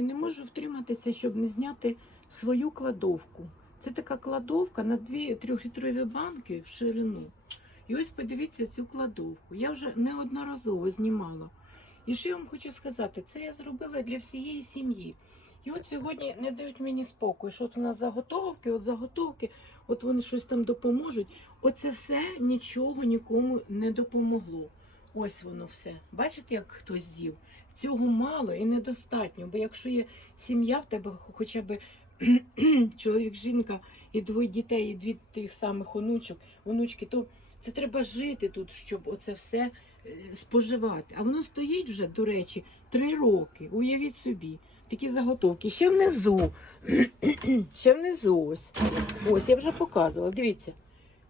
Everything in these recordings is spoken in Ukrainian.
Друзі, не можу втриматися, щоб не зняти свою кладовку. Це така кладовка на дві трьохлітрові банки в ширину. І ось подивіться цю кладовку. Я вже неодноразово знімала. І що я вам хочу сказати, це я зробила для всієї сім'ї. І от сьогодні не дають мені спокою, що от у нас заготовки, от заготовки, от вони щось там допоможуть. Оце все нічого нікому не допомогло. Ось воно все. Бачите, як хтось з'їв? Цього мало і недостатньо. Бо якщо є сім'я в тебе, хоча б чоловік, жінка і двоє дітей, і дві тих самих онучок, онучки, то це треба жити тут, щоб оце все е, споживати. А воно стоїть вже, до речі, три роки. Уявіть собі. Такі заготовки. Ще внизу. Ще внизу ось. Ось, я вже показувала. Дивіться,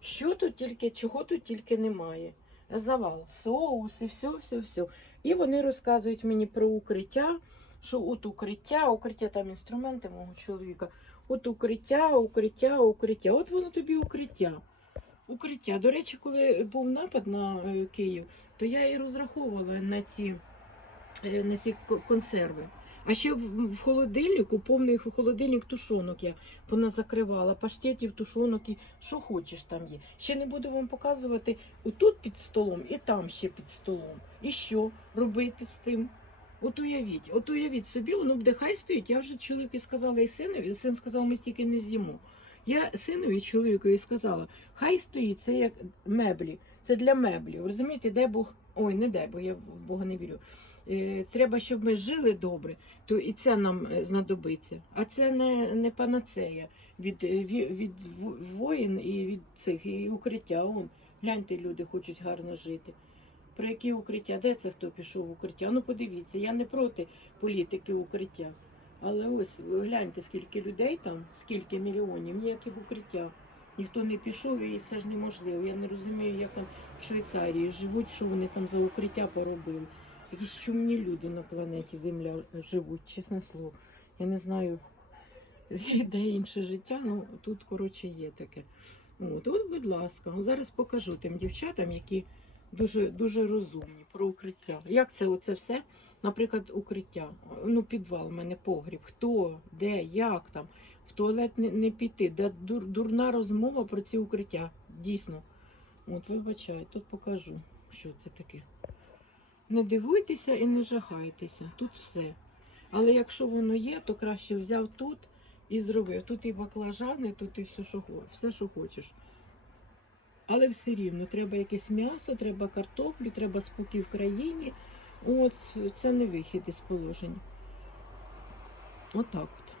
що тут тільки, чого тут тільки немає. Завал, соуси, все, все, все. І вони розказують мені про укриття, що от укриття, укриття там інструменти мого чоловіка. От укриття, укриття, укриття. От воно тобі укриття. Укриття. До речі, коли був напад на е, Київ, то я і розраховувала на ці, е, на ці консерви. А ще в, холодильнику, повний холодильник тушонок я поназакривала, паштетів, тушонок і що хочеш там є. Ще не буду вам показувати отут під столом і там ще під столом. І що робити з тим? От уявіть, от уявіть собі, воно буде хай стоїть. Я вже чоловіку сказала і синові, син сказав, ми стільки не з'їмо. Я синові чоловікові сказала, хай стоїть, це як меблі, це для меблів. Розумієте, де Бог, ой, не де, бо я в Бога не вірю. Е, треба, щоб ми жили добре, то і це нам е, знадобиться. А це не, не панацея від, е, від воїн і від цих і укриття. Он, гляньте, люди хочуть гарно жити. Про які укриття? Де це хто пішов в укриття? Ну подивіться, я не проти політики укриття. Але ось гляньте, скільки людей там, скільки мільйонів, ніяких укриття. Ніхто не пішов, і це ж неможливо. Я не розумію, як там в Швейцарії живуть, що вони там за укриття поробили. Якісь чумні люди на планеті Земля живуть, чесне слово. Я не знаю, де інше життя, ну тут, коротше, є таке. От, от, будь ласка, ну, зараз покажу тим дівчатам, які дуже, дуже розумні про укриття. Як це оце все? Наприклад, укриття. Ну, підвал, у мене погріб. Хто, де, як там, в туалет не, не піти. Де дур, дурна розмова про ці укриття. Дійсно. От, вибачай, тут покажу, що це таке. Не дивуйтеся і не жахайтеся. Тут все. Але якщо воно є, то краще взяв тут і зробив. Тут і баклажани, тут і все, що, все, що хочеш. Але все рівно треба якесь м'ясо, треба картоплю, треба спокій в країні. От це не вихід із положення. Отак от.